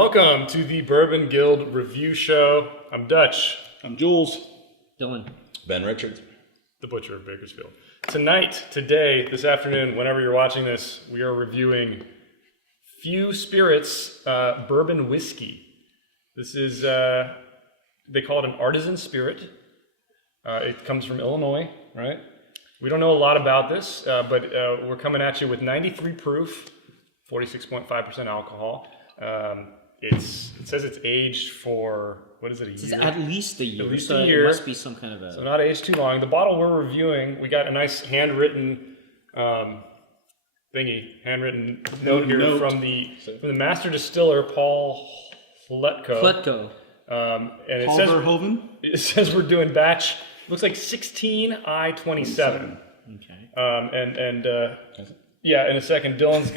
Welcome to the Bourbon Guild Review Show. I'm Dutch. I'm Jules. Dylan. Ben Richards. The Butcher of Bakersfield. Tonight, today, this afternoon, whenever you're watching this, we are reviewing Few Spirits Bourbon Whiskey. This is, they call it an artisan spirit. It comes from Illinois, right? We don't know a lot about this, but we're coming at you with 93 proof, 46.5% alcohol. It says it's aged for, what is it, a year? It's at least a year. At least so a year. It must be some kind of a... So not aged too long. The bottle we're reviewing, we got a nice handwritten note here from the master distiller, Paul Fletko. And it says we're doing batch, looks like 16 I-27. Okay. Yeah, in a second, Dylan's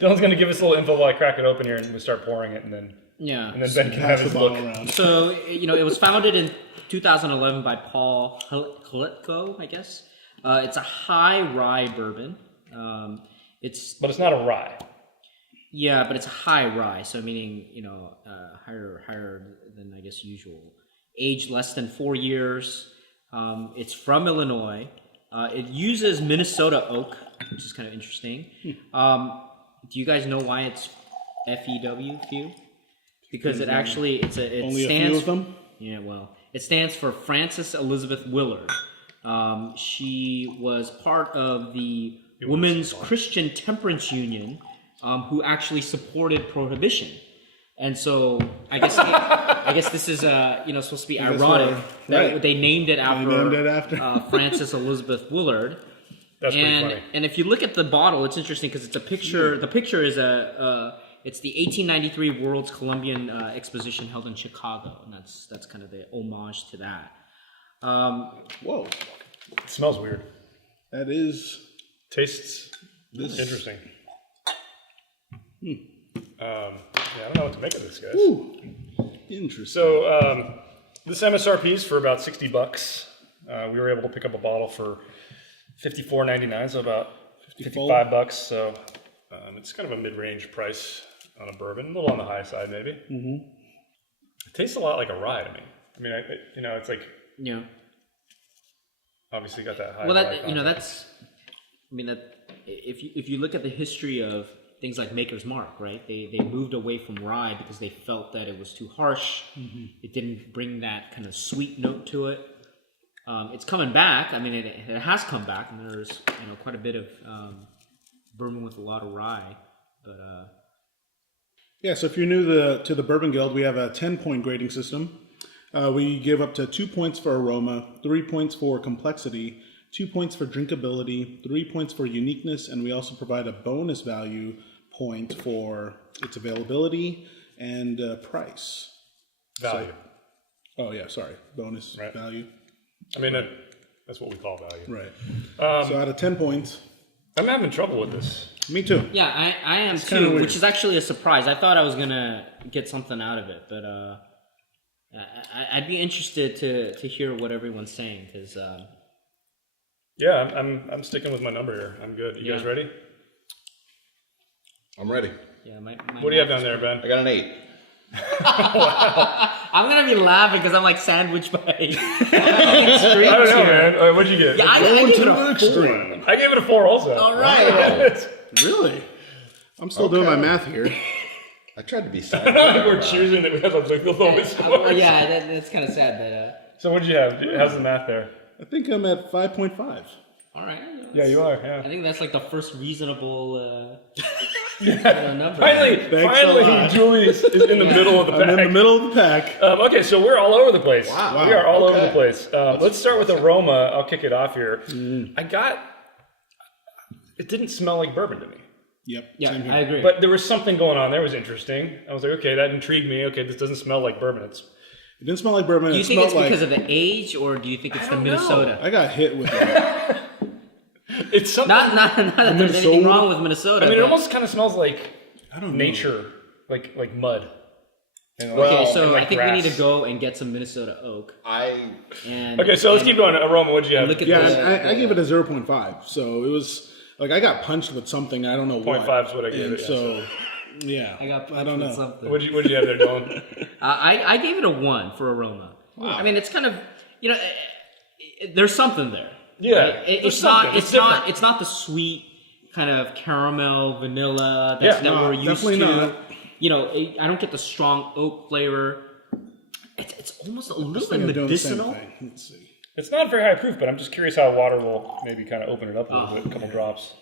going to give us a little info while I crack it open here, and we start pouring it, and then Ben can have his look. Around. So, it was founded in 2011 by Paul Fletko, I guess. It's a high rye bourbon. But it's not a rye. Yeah, but it's a high rye, so meaning, higher than, I guess, usual. Aged less than 4 years. It's from Illinois. It uses Minnesota oak, which is kind of interesting. Do you guys know why it's FEW, few? Because it actually, only stands, a few of them? Yeah, well, it stands for Frances Elizabeth Willard. She was part of the Women's Christian Temperance Union, who actually supported prohibition. And so I guess this is supposed to be ironic that they named it after Frances Elizabeth Willard. That's pretty funny. And if you look at the bottle, it's interesting because it's a picture. The picture is it's the 1893 World's Columbian Exposition held in Chicago, and that's kind of the homage to that. Whoa, it smells weird. That is tastes interesting. I don't know what to make of this, guys. Ooh, interesting. So this MSRP is for about $60. We were able to pick up a bottle for $54.99, so about $55. So it's kind of a mid-range price on a bourbon, a little on the high side maybe. Mm-hmm. It tastes a lot like a rye to me. I mean, it's like obviously got that high. Well, if you look at the history of things like Maker's Mark, right? They moved away from rye because they felt that it was too harsh. Mm-hmm. It didn't bring that kind of sweet note to it. It's coming back. I mean, it has come back, and there's quite a bit of bourbon with a lot of rye. But so if you're new to the Bourbon Guild, we have a 10-point grading system. We give up to 2 points for aroma, 3 points for complexity, 2 points for drinkability, 3 points for uniqueness, and we also provide a bonus value point for its availability and price. Value. Bonus value. I mean, that's what we call value. Right. So out of 10 points. I'm having trouble with this. Me too. Yeah, I am too, which is actually a surprise. I thought I was going to get something out of it, but I'd be interested to hear what everyone's saying, because... I'm sticking with my number here. I'm good. You guys ready? I'm ready. Yeah, what do you have down there, Ben? I got an 8. Wow. I'm gonna be laughing because I'm like sandwiched by extremes. I don't know, man. What'd you get? Yeah, I gave it a 4. I gave it a 4 also. All right. Really? I'm still doing my math here. I tried to be I silent. don't think we're choosing that we have like the lowest scores. Yeah, that's kind of sad. But So what'd you have? How's the math there? I think I'm at 5.5. all right. Yeah, you are. Yeah. I think that's like the first reasonable number. Finally, Julie is in the middle of the pack. I'm in the middle of the pack. Okay, so we're all over the place. Wow. We are all over the place. Let's start with aroma. I'll kick it off here. It didn't smell like bourbon to me. Yep. Yeah, I agree. But there was something going on there. It was interesting. I was like, okay, that intrigued me. Okay, this doesn't smell like bourbon. It didn't smell like bourbon. Do you think it's because of the age, or do you think it's the Minnesota? I got hit with that. It's something. Not that there's anything wrong with Minnesota. I mean, it almost kind of smells like nature, like mud. Okay, so like I think grass. we need to go and get some Minnesota oak. Okay, so let's keep going. Aroma, what'd you have? Look at I gave it a 0.5. So it was like I got punched with something. I don't know what. 0.5 is what I gave it. So Yeah, I got I don't know. something. What did you have there, Dylan? I gave it a 1 for aroma. Wow. I mean, it's kind of, there's something there. Yeah, right? there's It's something. not. It's It's different. not. It's not the sweet kind of caramel, vanilla that we're used definitely to. not. I don't get the strong oak flavor. It's almost a little bit I'm doing the same medicinal. thing. Let's see. It's not very high proof, but I'm just curious how water will maybe kind of open it up a little bit, a couple drops.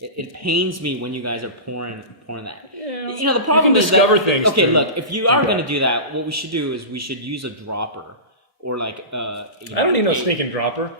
It pains me when you guys are pouring that. Yeah, The problem can is discover that, things okay, through- look, if you are going to do that, what we should do is we should use a dropper or like I don't need no stinking dropper.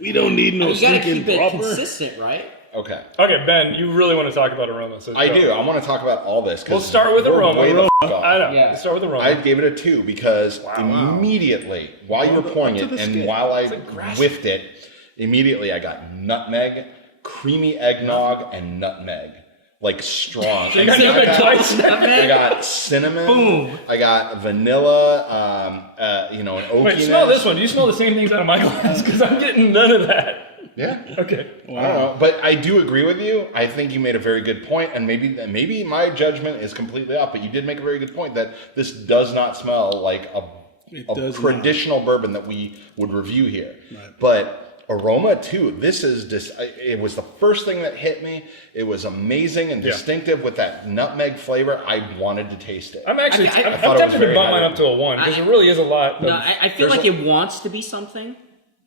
We don't need no you got to stinking keep it dropper. consistent, right? Okay. Okay, Ben, you really want to talk about aroma? So I go. do. I want to talk about all this. 'Cause We'll start with we're aroma. way the f- off. I know. Yeah. Let's start with aroma. I gave it a 2 because immediately, while you were pouring up to it the and skin. while I aggressive. whiffed it, immediately I got nutmeg, creamy eggnog, and nutmeg. Like strong. You got nutmeg twice. I got cinnamon. Boom. I got vanilla, an oakiness. Wait, smell this one. Do you smell the same things out of my glass? Because I'm getting none of that. Yeah. Okay. I don't know, but I do agree with you. I think you made a very good point, and maybe my judgment is completely off. But you did make a very good point that this does not smell like a does traditional bourbon that we would review here. Right. But aroma too. This is just. It was the first thing that hit me. It was amazing and distinctive with that nutmeg flavor. I wanted to taste it. I'm actually I I'm thought it was tempted to very bump high. mine up to a 1 because it really is a lot. No, Of, I feel like it wants to be something.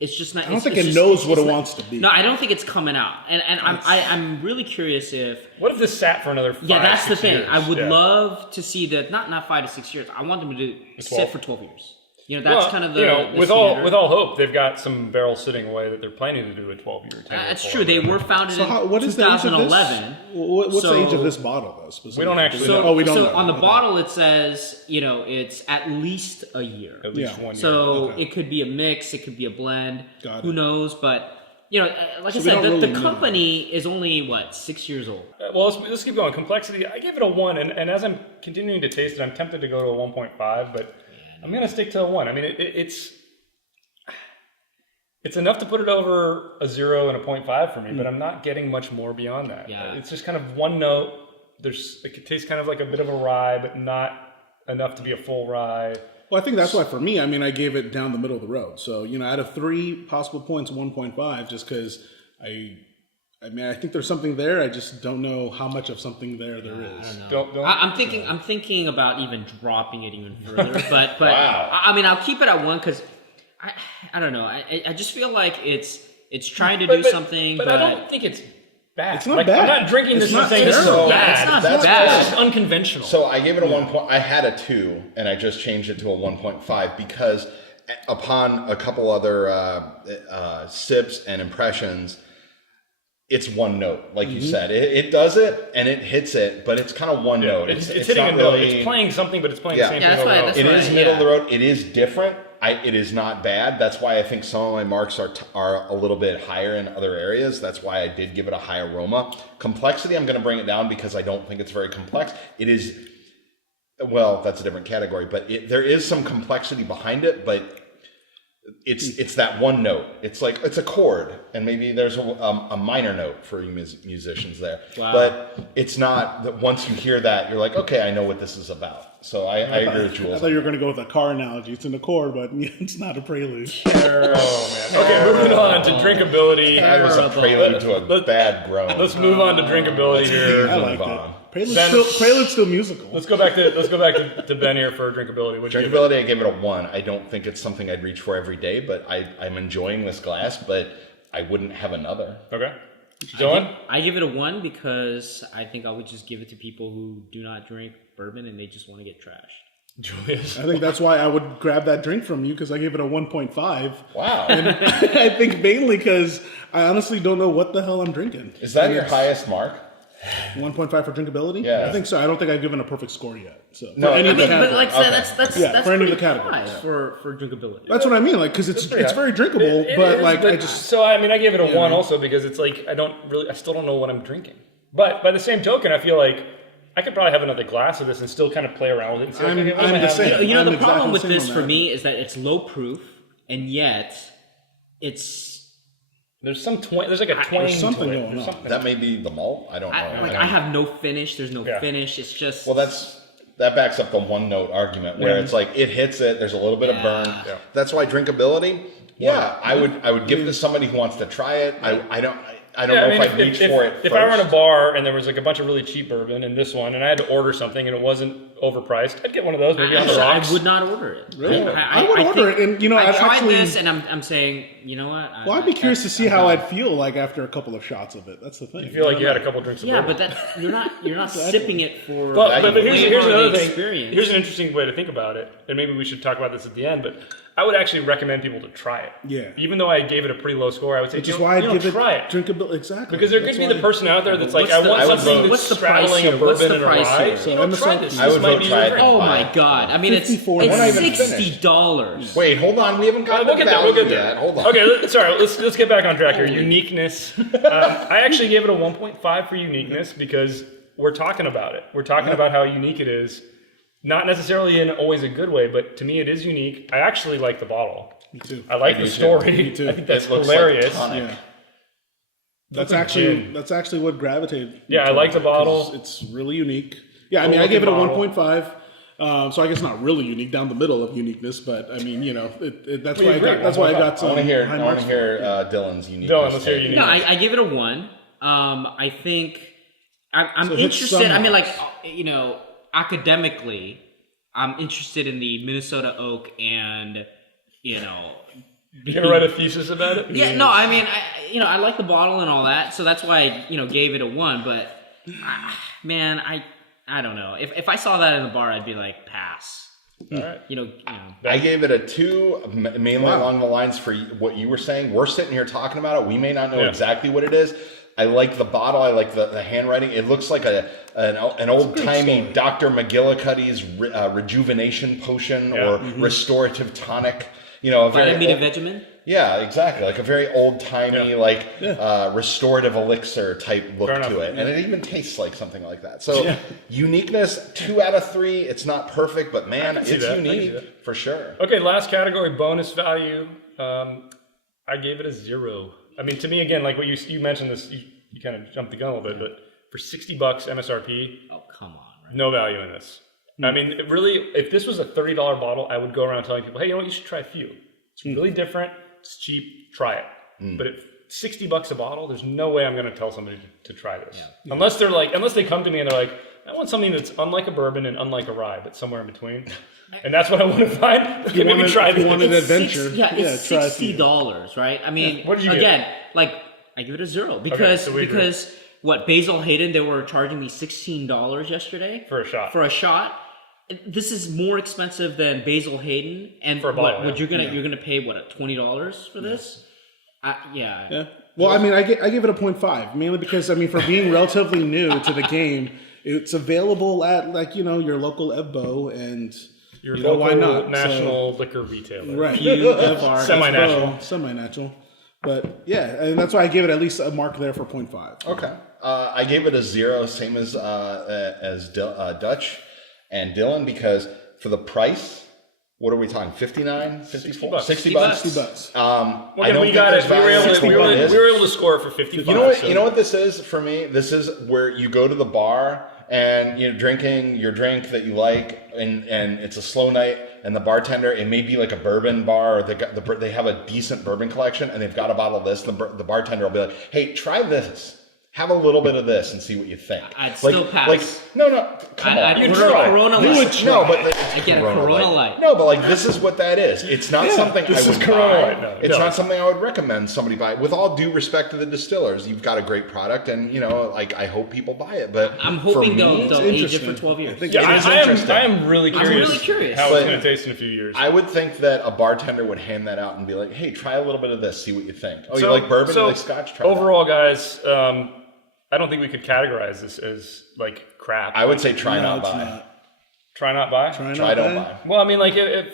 It's just not. I don't think it knows what it wants to be. No, I don't think it's coming out, and I'm really curious if. what if this sat for another 5, Yeah, that's the 6 thing. years? I would Yeah. love to see that. Not 5 to 6 years. I want them to sit 12. for 12 years. That's Well, kind of the with standard. all hope, they've got some barrels sitting away that they're planning to do a 12-year. That's true. They were founded So in what is the age of 2011. this? What's So- the age of this bottle, though? Specifically? We don't actually So, know. Oh, we don't so know. on the Okay. bottle it says, it's at least a year. At least Yeah. 1 year. So Okay. it could be a mix, it could be a blend. Got Who it. knows? But like I we said, don't the really know. company is only 6 years old. Well, let's keep going. Complexity, I gave it a 1, and as I'm continuing to taste it, I'm tempted to go to a 1.5, but I'm going to stick to a 1. I mean, it's enough to put it over a 0 and a 0.5 for me, but I'm not getting much more beyond that. Yeah. It's just kind of one note. It tastes kind of like a bit of a rye, but not enough to be a full rye. Well, I think that's why for me, I mean, I gave it down the middle of the road. So, out of 3 possible points, 1.5, just because I think there's something there. I just don't know how much of something there is. I don't know. Don't. I'm thinking about even dropping it even further, but Wow. I mean, I'll keep it at 1 because I don't know. I just feel like it's trying to do something, but I don't think it's bad. It's not bad. I'm not drinking It's this not and saying this is terrible. bad. It's not That's bad. It's just unconventional. So I gave it a 1 point. I had a 2, and I just changed it to a 1.5 because upon a couple other sips and impressions, it's one note, like you said. It does it and it hits it, but it's kind of one note. It's hitting not a note. really- It's playing something, but it's playing Yeah. the same Yeah, thing that's over why- and that's over. It why- is middle of the road. It is different. It is not bad. That's why I think some of my marks are a little bit higher in other areas. That's why I did give it a high aroma. Complexity, I'm going to bring it down because I don't think it's very complex. It is, well, that's a different category, but there is some complexity behind it, but it's that one note. It's like, it's a chord, and maybe there's a minor note for you musicians there. Wow. But it's not that once you hear that, you're like, okay, I know what this is about. So I agree with I Jules. thought you were going to go with a car analogy. It's in the chord, but it's not a prelude. Oh man. Okay, moving on to drinkability. That was a prelude to a bad groan. Let's move on to drinkability here. I liked move it. on. Prelude's still musical. Let's go back to Ben here for drinkability. What'd you give it? Drinkability, I gave it a 1. I don't think it's something I'd reach for every day, but I'm enjoying this glass, but I wouldn't have another. Okay. Dylan? I give it a 1 because I think I would just give it to people who do not drink bourbon and they just want to get trashed. Julius? I think that's why I would grab that drink from you, because I gave it a 1.5. Wow. I think mainly because I honestly don't know what the hell I'm drinking. Is that your highest mark? 1.5 for drinkability? Yeah. I think so. I don't think I've given a perfect score yet. So No, for any I of the mean, But categories. like I said, that's Yeah, for any of the pretty categories. high for drinkability. That's what I mean. Like, because it's very drinkable, It but is, like I just so I mean I gave it a 1 also because it's like I still don't know what I'm drinking. But by the same token, I feel like I could probably have another glass of this and still kind of play around with it. And say, I'm okay, what the am I having? same. The I'm problem exactly with the same this on for that. me is that it's low proof, and yet it's There's some there's like a twang There's something to it. going There's on. something. That may be the malt. I don't know. I have no finish. There's no Yeah. finish. It's just Well, that backs up the one note argument where it's like it hits it. There's a little bit of burn. Yeah. That's why drinkability. Yeah, I would give it to somebody who wants to try it. I don't know if I'd reach for it. If I were in a bar and there was like a bunch of really cheap bourbon and this one, and I had to order something and it wasn't overpriced, I'd get one of those, maybe on the rocks. I would not order it. Really? I would order it, and I I'd tried actually, this, and I'm saying, you know what? Well, I'd be curious to see how I'd feel like after a couple of shots of it. That's the thing. You feel like you had a couple drinks of Yeah, bourbon. but you're not sipping it for. But here's another thing. Experience. Here's an interesting way to think about it, and maybe we should talk about this at the end. But I would actually recommend people to try it. Yeah. Even though I gave it a pretty low score, I would say Which is why I'd give it try it. drinkability. Exactly. Because there could be the person out there that's like, I want something what's that's the price straddling a here? What's bourbon the and a price rye. here? So Try MSRP. this. I This would might vote be try it. your Oh drink. my god! I mean, it's $54. We're not even $60. Wait, hold on. We haven't gotten We'll to get there. value We'll get there. yet. Hold on. Okay, let's get back on track here. Uniqueness. I actually gave it a 1.5 for uniqueness because we're talking about it. We're talking about how unique it is. Not necessarily in always a good way, but to me it is unique. I actually like the bottle. Me too. I like I the do too. story. Me too. I think that's It looks hilarious. like tonic. Yeah. That's like actually gin. that's actually what gravitated. Yeah, I like the bottle. It's really unique. Yeah, I Cool mean, I gave it a looking 1.5. So I guess not really unique, down the middle of uniqueness, but I mean, that's We why agree. that's why I got I some want to hear. high I want marks to for hear it. Dylan's uniqueness. Dylan, let's hear take. uniqueness. No, I give it a 1. I think I'm So hit interested. some I mean, marks. academically, I'm interested in the Minnesota oak, and You gonna write a thesis about it? yeah, no, I mean, I like the bottle and all that, so that's why I gave it a 1. But man, I don't know. If I saw that in the bar, I'd be like, pass. All right. I gave it a 2, mainly along the lines for what you were saying. We're sitting here talking about it. We may not know exactly what it is. I like the bottle. I like the handwriting. It looks like an old-timey Dr. McGillicuddy's rejuvenation potion or restorative tonic. A very Vitamin. Yeah, exactly. Like a very old-timey, restorative elixir type look to it. And it even tastes like something like that. So uniqueness, 2 out of 3. It's not perfect, but man, it's unique for sure. Okay, last category, bonus value. I gave it a 0. I mean, to me, again, like what you mentioned this, you kind of jumped the gun a little bit, but for $60 MSRP, Oh, come on. Right? no value in this. I mean, it really, if this was a $30 bottle, I would go around telling people, hey, you know what, you should try a few. It's really different. It's cheap. Try it. But at $60 a bottle, there's no way I'm going to tell somebody to try this. Yeah. Unless they come to me and they're like, I want something that's unlike a bourbon and unlike a rye, but somewhere in between. And that's what I want to find. Okay, maybe try this. You want an adventure. It's try a few. $60, right? I mean, What did you again, I give it a 0 because so we agree. because what Basil Hayden, they were charging me $16 yesterday For a shot. For a shot. This is more expensive than Basil Hayden, and For a bottle, what you're gonna pay $20 for this? Yeah. Well, I mean, I gave it a 0.5, mainly because, I mean, for being relatively new to the game, it's available at, your local EBBO, and, Your local why not? national liquor retailer. Right. Semi-national. Semi-natural. But, yeah, and that's why I gave it at least a mark there for 0.5. Okay. I gave it a 0, same as Dutch and Dylan, because for the price, what are we talking? 59, 54, $60. 60 bucks. $60. Well, I don't we think got there's it. We were value. able to, 60 we were, bucks. we were able to score it for 55. You know what this is for me? This is where you go to the bar and you're drinking your drink that you like, and it's a slow night, and the bartender, it may be like a bourbon bar, or they have a decent bourbon collection, and they've got a bottle of this. The bartender will be like, "Hey, try this. Have a little bit of this and see what you think." I'd still pass. No, come on. I'd You order a try. Corona You Light. would try. No, but I get a Corona Light. No, but this is what that is. It's not something I would Corona buy. Light. No, it's not something I would recommend somebody buy. With all due respect to the distillers, you've got a great product, and I hope people buy it. But I'm for hoping me, they'll age it for 12 years. Yeah, It is I interesting. am really curious, really curious. how it's But going to taste in a few years. I would think that a bartender would hand that out and be like, "Hey, try a little bit of this, see what you think. Oh, you like bourbon? You like scotch? Try overall, guys, I don't think we could categorize this as crap. I would say try not it's buy. not. Try not buy. Try don't buy. Well, I mean, if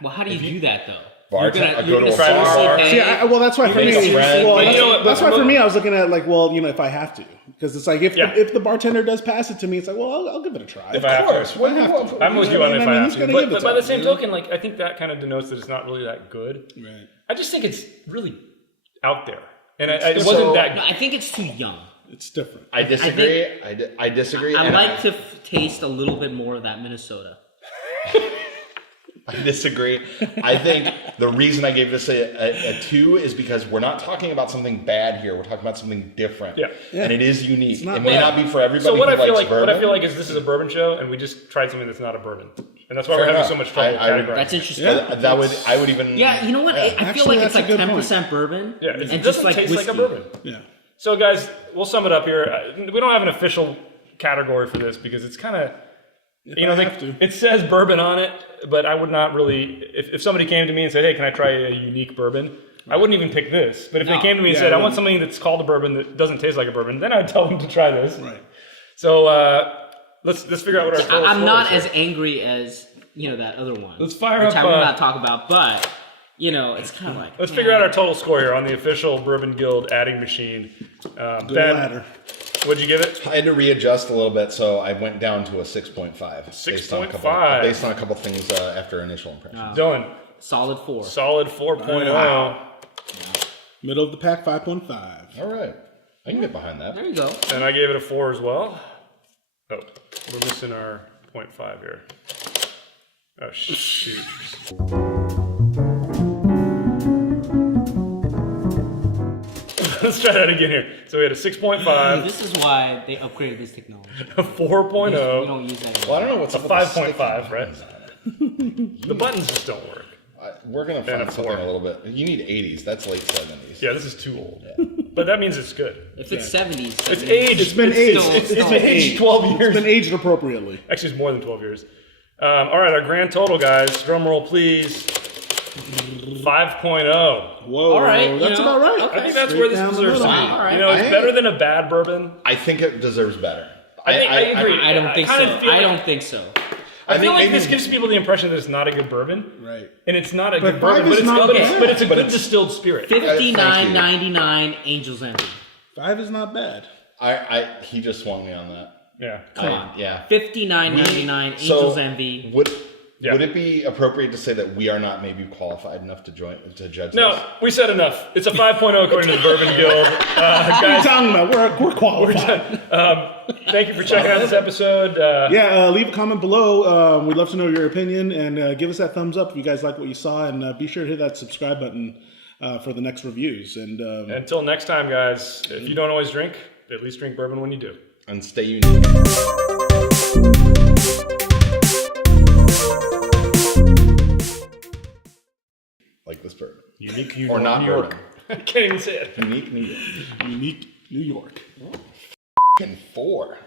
Well, how do you do that though? Bartender, You're go to gonna a bar. seriously See, pay- well, that's why for me. make a friend. Well, But you know what, that's but- why for me, I was looking at if I have to, because it's like if Yeah. if the bartender does pass it to me, it's like, well, I'll give it a try. If I have Of course. to. What I do you have want? to. I'm with you on if I have who's to. gonna But, give it but to by him, the same you know? token, I think that kind of denotes that it's not really that good. Right. I just think it's really out there. And it wasn't that. No, I think it's too young. It's different. I disagree. I disagree. I and like to taste a little bit more of that Minnesota. I disagree. I think the reason I gave this a 2 is because we're not talking about something bad here. We're talking about something different. Yeah. And it is unique. not It may not be for everybody So what who I feel likes like, bourbon. is this is a bourbon show, and we just tried something that's not a bourbon, and that's why Fair we're having enough. so much trouble I would- categorizing. That's interesting. I would even. Yeah, you know what? I feel Actually, like it's that's a like good 10% bourbon. Yeah, and it just doesn't like taste whiskey. like a bourbon. Yeah. So guys, we'll sum it up here. We don't have an official category for this because it's kind of, it says bourbon on it, but I would not really, if somebody came to me and said, hey, can I try a unique bourbon? I wouldn't even pick this. But if they came to me and said, I want something that's called a bourbon that doesn't taste like a bourbon, then I'd tell them to try this. Right. So let's figure out what our total I'm score not is as angry as that other one. Let's fire which up, I will not talk about, but it's kind of like. Let's figure out our total score here on the official Bourbon Guild adding machine. Good Ben, ladder. what'd you give it? I had to readjust a little bit, so I went down to a 6.5. 6.5. Based on a couple things after initial impressions. Dylan, Solid 4. solid 4.0. Wow. Middle of the pack, 5.5. All right. I can get behind that. There you go. And I gave it a 4 as well. Oh, we're missing our 0.5 here. Oh, shoot. Let's try that again here. So we had a 6.5, This is why they upgraded this technology. a We 4.0, don't use that Well, I anymore. don't know what's a up with the stick. 5.5, right? The buttons just don't work. We're going to And find a something 4. a little bit. You need 80s. That's late 70s. Yeah, this is too old. But that means it's good. If it's 70s, It's aged. It's been aged. still- It's still- been aged 12 It's years. been aged appropriately. Actually, it's more than 12 years. All right, our grand total, guys. Drum roll, please. 5.0. Whoa, All right, that's about right. I think that's where this Straight down the deserves to be. middle. All right. It's better than a bad bourbon. I think it deserves better. I agree. I don't think so. kinda feel I like- don't think so. I feel think like maybe- this gives people the impression that it's not a good bourbon, Right. and it's not a But good bourbon, 5 is not but bad. it's a good distilled spirit. $59.99 Angel's Envy. 5 is not bad. He just swung me on that. Yeah. Come on. Yeah. $59.99 So, Angel's Envy. Yeah. Would it be appropriate to say that we are not maybe qualified enough to judge No, this? we said enough. It's a 5.0 according to the Bourbon Guild. What are you Guys, talking about? We're qualified. thank you for checking out this episode. Leave a comment below. We'd love to know your opinion, and give us that thumbs up if you guys like what you saw, and be sure to hit that subscribe button for the next reviews. And Until next time, guys, if you don't always drink, at least drink bourbon when you do. And stay unique. Like this bourbon. Unique, New Or not New York. bourbon. I can't even say it. Unique New York. unique New York. F***ing 4.